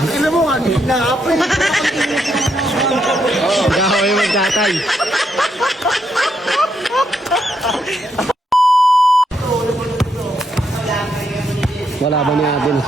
Ina mo, kanina nga pa. Ikaw yung magtatay. Wala ba niya din?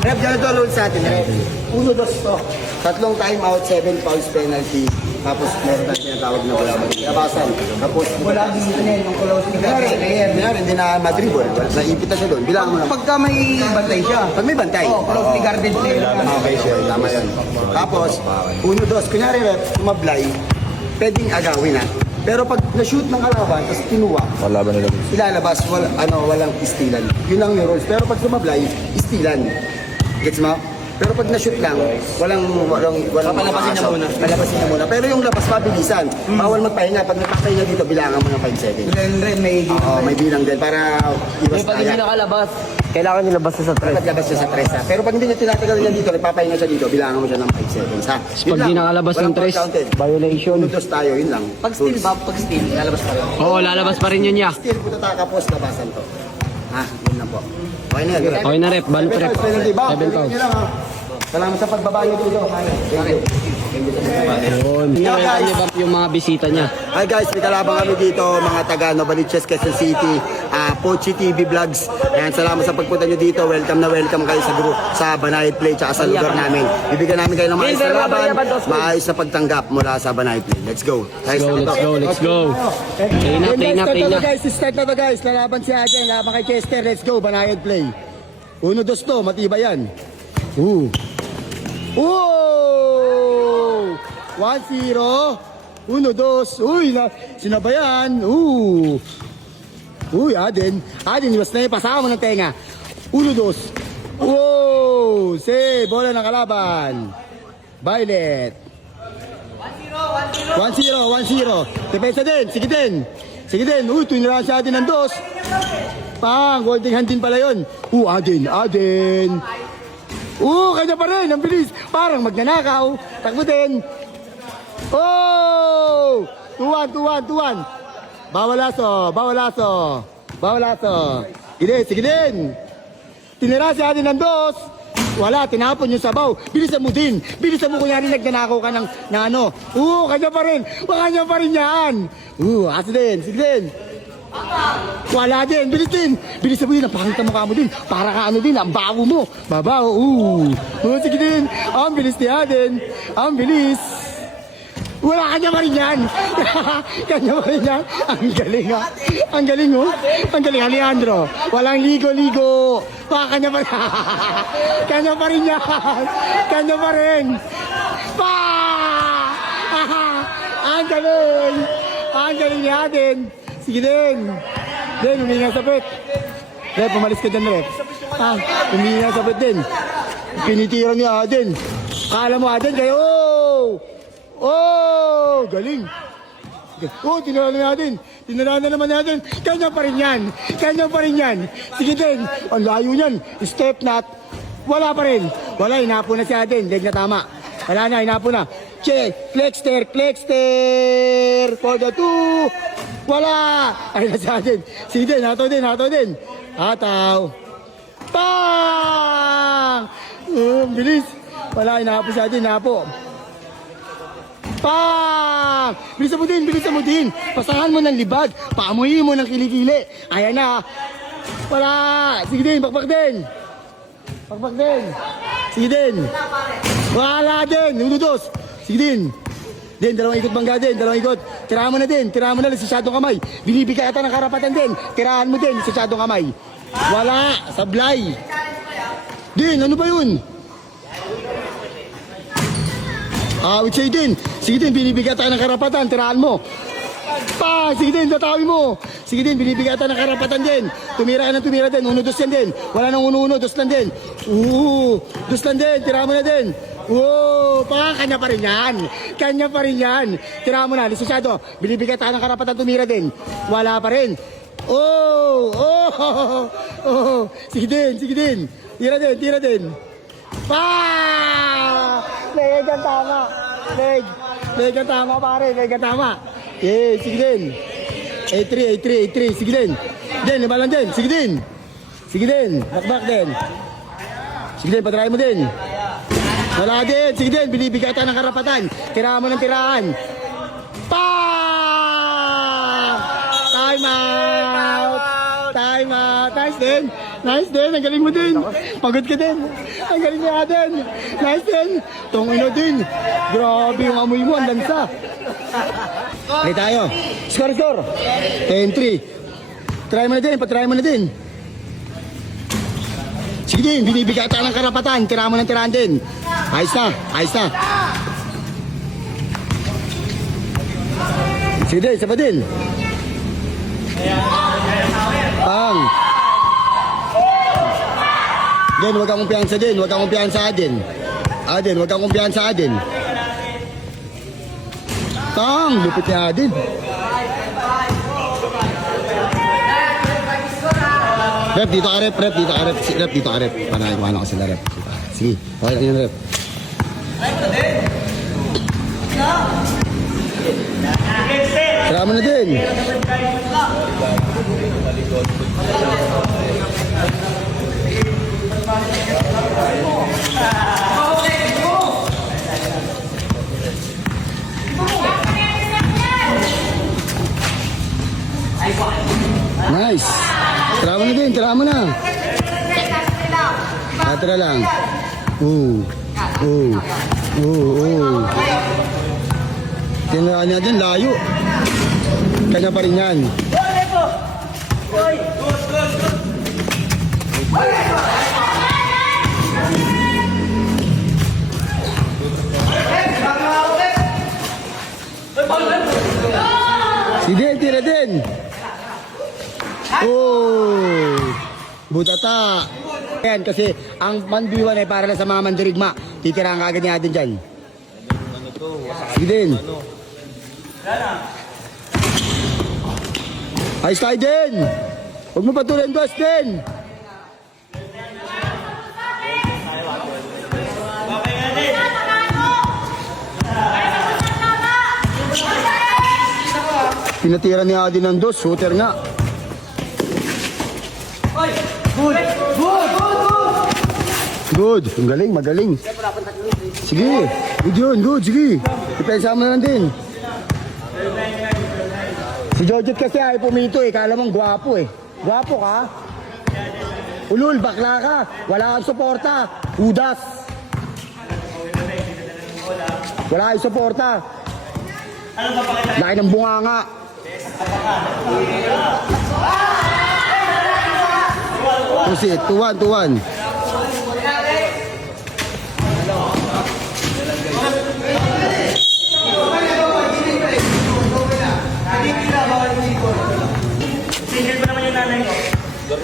Rep, ganito ang rules sa atin, Rep. 1-2 to. Tatlong time out, 7 fouls penalty. Tapos meron tayong tinatawag na wala labasan. Tapos wala din dito na yung close. Kaya hindi na madribble. Naipit na siya doon. Bilangan mo lang. Pagka may bantay siya. Pag may bantay. Closely guarded player. Okay, sure. Tama yun. Tapos, 1-2. Kunyari, Rep, tumablay, pwedeng agawin na. Pero pag na-shoot ng kalaban, tapos tinuwa, Wala ba nila? ilalabas, walang istilan. Yun lang yung rules. Pero pag sumablay, istilan. Gets mo? Pero pag na-shoot lang, walang Papalabasin na muna. Palabasin na muna. Pero yung labas, mabilisan. Bawal magpahinga. Pag nagpapahinga dito, bilangan mo ng 5 seconds. Ren, may Oo, may bilang din para iwas pag hindi tayo. nakalabas. Kailangan nyo labas sa Dapat labas siya sa 3 ha. Pero pag hindi niya tinatagal niya dito, nagpapahinga siya dito, bilangan mo siya ng 5 seconds ha. Pag di nakalabas ng 3, violation. Unutos tayo, yun lang. Pag steal ba? Pag steal, lalabas pa rin. Oo, lalabas pa rin yun niya. Still, puto takapos, labasan to. Ha, yun lang po. Okay na yan. Okay na, Rep. Balot, Rep. 7 fouls. Salamat sa pagbaba niyo dito. Yun. Welcome niyo ba yung mga bisita niya? Hi guys, may kalabang kami dito, mga taga Novaliches, Quezon City, Pochi TV Vlogs. Ayan, salamat sa pagpunta nyo dito. Welcome na welcome kayo sa group, sa Banayad Play, tsaka sa lugar namin. Bibigyan namin kayo ng maayos na laban, maayos na pagtanggap mula sa Banayad Play. Let's go. Let's go, let's go, let's go. Play na, play na, play na. Start na to guys. Lalaban si Aden, laban kay Chester. Let's go, Banayad Play. 1-2 to, matibay yan. 1-0. 1-2. Uy, sinabayan. Uy, Aden, iwas na yun. Pasama mo ng tenga. 1-2. Wow! Say, bola ng kalaban. Violet. 1-0. Depensa din. Sige din. Uy, tunirahan si Aden ng 2. Golden hand din pala yun. Aden. Kanya pa rin. Ang bilis. Parang magnanakaw. Takbo din. 2-1. Bawalaso. Sige din. Tinira si Aden ng 2. Wala, tinapon yung sabaw. Bilisan mo din. Bilisan mo kunyari nagnanakaw ka ng ano. Kanya pa rin. Kanya pa rin yan. Sige din. Wala din. Bilisan mo din. Ang pangit ang mukha mo din. Para ka ano din. Ang bago mo. Babaw. Sige din. Ang bilis ni Aden. Ang bilis. Wala, kanya pa rin yan. Ang galing ha. Ang galing Alejandro. Walang ligo. Kanya pa rin. Kanya pa rin yan. Ang galing ni Aden. Sige din. Huminga sa pet. Rep, pumalis ka dyan, Rep. Huminga sa pet din. Pinitira ni Aden. Kala mo Aden kayo. Galing. Tinaraan na naman natin. Kanya pa rin yan. Sige din. Ang layo niyan. Step not. Wala pa rin. Wala, hinapo na si Aden. Leg na tama. Wala na, hinapo na. Check. Flexter. For the 2. Wala. Ay, na si Aden. Sige din. Hataw din. Pang! Bilis. Wala, hinapo si Aden. Bilisan mo din. Pasahan mo ng libag. Paamuhin mo ng kilikili. Ayan na. Wala. Sige din, bakbak din. Sige din. Wala din. 1-2. Sige din. Dalawang ikot bangga din. Tirahan mo na lang sa syadong kamay. Binibigay ata ng karapatan din. Tirahan mo din sa syadong kamay. Wala. Sablay. Ano ba yun? Sige din, binibigyan tayo ng karapatan, tirahan mo. Sige din, tatawin mo. Sige din, binibigyan tayo ng karapatan din. Tumira din, 1-2 yan din. Wala nang 1-1, 2 lang din. 2 lang din, tirahan mo na din. Kanya pa rin yan. Tirahan mo na, lisensyado. Binibigyan tayo ng karapatan, tumira din. Wala pa rin. Sige din. Tira din. Leg ang tama. Leg ang tama, pare. Sige din. 8-3. Sige din. Iba lang din. Sige din. Bakbak din. Sige din, patry mo din. Wala din. Sige din, binibigay tayo ng karapatan. Tirahan mo ng tirahan. Pa! Time out! Time out! Nice din! Nice din! Ang galing mo din! Pagod ka din! Ang galing niya din! Nice din! Tungino din! Grabe yung amoy mo! Ang lansa! Play tayo! Score, score! 10-3. Try mo na din! Patry mo na din! Sige din! Binibigay tayo ng karapatan! Tirahan mo ng tirahan din! Ayos na! Ayos na! Sige din! Isa pa din! Ang Din, huwag kang kumpiyansa din, huwag kang kumpiyansa Adin. Adin, huwag kang kumpiyansa Adin. Tang, lupit ni Adin. Rep, dito ka rep, rep, dito ka rep, rep, dito ka rep. Para iwanan ko sila rep. Sige, okay lang yun rep. Tara mo na din. Nice. Tara mo na din, tara mo na. Tara lang. Tinaraan niya dyan, layo. Kanya pa rin yan. Si Den, tira din. Butata. Yan, kasi ang mandiwan ay para lang sa mga mandirigma. Titirahan ka agad niya din dyan. Si Den. Ayos tayo din. Huwag mo patuloy ang dos din. Pinatira ni Adi ng dos, shooter nga. Good. Ang galing, magaling. Sige. Good yun, good. Sige. Ipensa mo na lang din. Si Jojet kasi ay pumito eh. Kala mong gwapo eh. Gwapo ka? Ulul, bakla ka. Wala kang suporta. Udas. Wala kang suporta. Laki ng bunganga. Pusit, 2-1.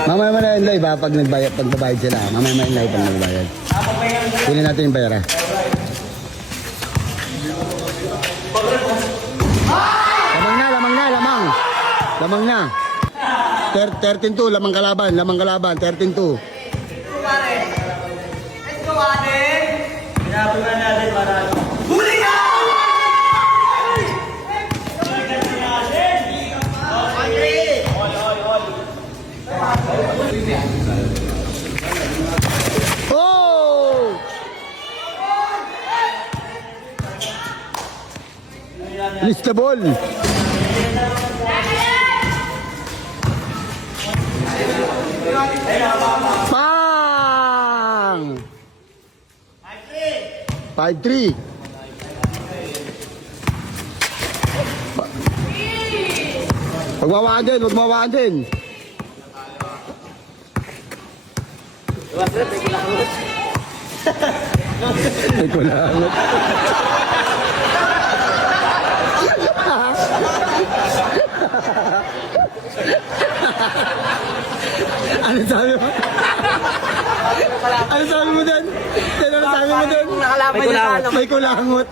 Mamaya mo na yung live ha, pag nagbabayad sila. Mamaya mo yung live pag nagbayad. Pili natin yung bayara. Lamang na. 13-2, lamang kalaban, 13-2. Huli na! Oh! List the ball. Pang! 5-3. Wag mawaan din. May kulangot. Ano sabi mo? Ano sabi mo din? Ano sabi mo din? May kulangot.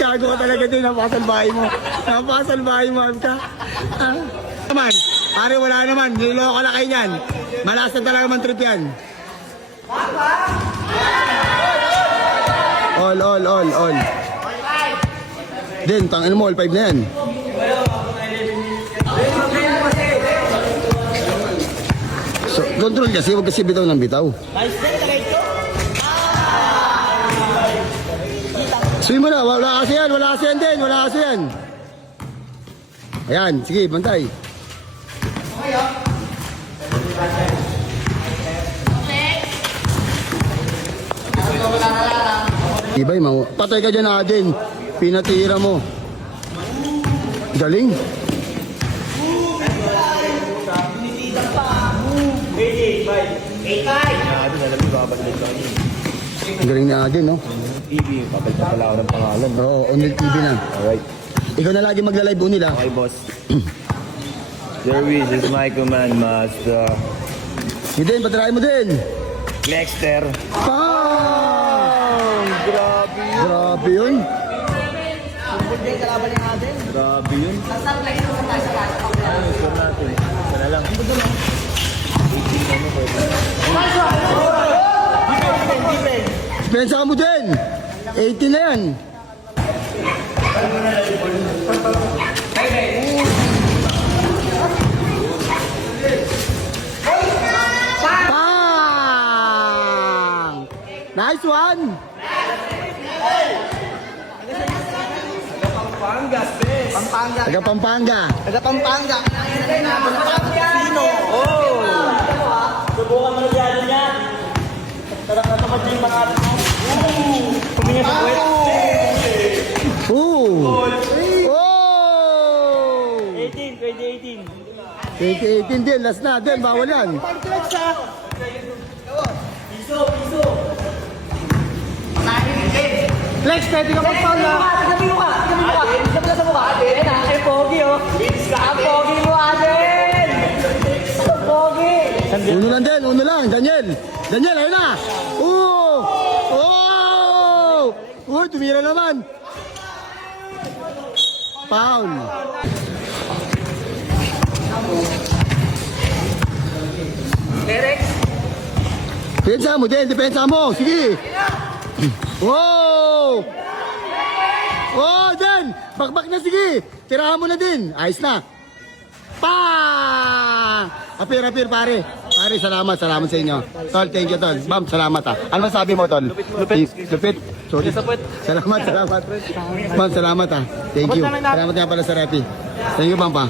Gago ka talaga din. Napasalbahay mo. Napasalbahay mo, Abka. Naman, pare wala naman. Niloloko na kayo yan. Malasan talaga man trip yan. All. Din, tangin mo, all 5 na yan. So, control kasi, huwag kasi bitaw ng bitaw. Swing mo na, wala kasi yan, wala kasi yan din, wala kasi yan. Ayan, sige, bantay. Ibay, patay ka dyan Aden. Pinatira mo. Galing. Galing na Aden, no? TV, papalit na pala ako ng pangalan. Oo, Unil TV na. Alright. Ikaw na lagi magla-live Unil, ha? Okay, boss. Your wish is my command, master. Hindi, patirahin mo din. Lexter. Pang! Grabe. Grabe yun. Grabe yun. Score natin. Isa na lang. Pensa mo din. 80 na yan. Pang! Nice one. Pampanga. Taga Pampanga. Taga Pampanga. Subukan mo na dyan niya. Tadak na tamad yung mga atin mo. Kuminya sa puwet. Oh! 18, pwede 18. 18 din, last na din, bawal yan. Flex, pwede ka magpala. Gabi mo ka. Gabi ka sa mukha. Aden, ay pogi oh. Ang pogi mo, Aden. Ang pogi. Uno lang, Daniel. Daniel, ayun na. Tumira naman. Foul. Derek. Depensa mo din, depensa mo. Sige. Wow! Oh, Dan! Bakbak na, sige. Tirahan mo na din. Ayos na. Pa! Apir, pare. Pare, salamat sa inyo. Tol, thank you, Tol. Ma'am, salamat ha. Ano masabi mo, Tol? Lupit. Sorry. Salamat. Ma'am, salamat ha. Thank you. Salamat nga pala sa Repi. Thank you, Pampa.